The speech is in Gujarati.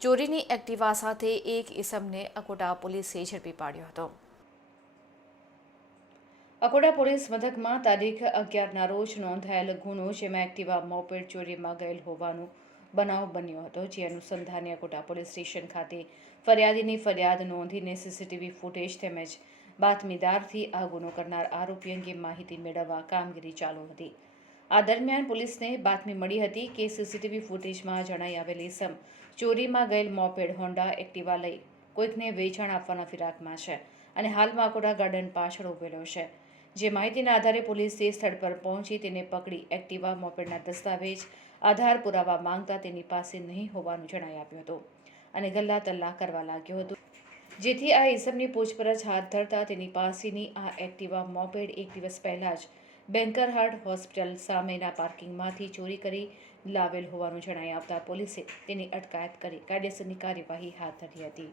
ચોરીની એક્ટિવા સાથે એક ઇસમને અકોટા પોલીસે ઝડપી પાડ્યો હતો. અકોટા પોલીસ મથકમાં તારીખ અગિયારના રોજ નોંધાયેલ ગુનો જેમાં એક્ટિવા મોપેડ ચોરીમાં ગયેલ હોવાનું બનાવ બન્યો હતો, જે અનુસંધાને અકોટા પોલીસ સ્ટેશન ખાતે ફરિયાદીની ફરિયાદ નોંધીને સીસીટીવી ફૂટેજ તેમજ બાતમીદારથી આ ગુનો કરનાર આરોપી અંગે માહિતી મેળવવા કામગીરી ચાલુ હતી. આ દરમિયાન પોલીસને બાતમી મળી હતી કે સીસીટીવી ફૂટેજમાં જણાઈ આવેલ ઇસમ ચોરીમાં ગયેલ મોપેડ હોન્ડા એક્ટિવા લઈ કોઈકને વેચાણ આપવાના ફિરાકમાં છે અને હાલમાં આકોડા ગાર્ડન પાછળ ઉભેલો છે. જે માહિતીના આધારે પોલીસે સ્થળ પર પહોંચી તેને પકડી એક્ટિવા, મોપેડના દસ્તાવેજ, આધાર પુરાવા માંગતા તેની પાસે નહીં હોવાનું જણાઈ આવ્યું હતું અને ગલ્લા તલ્લા કરવા લાગ્યો હતો. જેથી આ ઇસમની પૂછપરછ હાથ ધરતા તેની પાસેની આ એક્ટિવા, મોપેડ એક દિવસ પહેલાં જ બેન્કરહાટ હોસ્પિટલ સામેના પાર્કિંગમાંથી ચોરી કરી લાવેલ હોવાનું જણાઈ આવતા પોલીસે તેની અટકાયત કરી કાયદેસરની કાર્યવાહી હાથ ધરી હતી.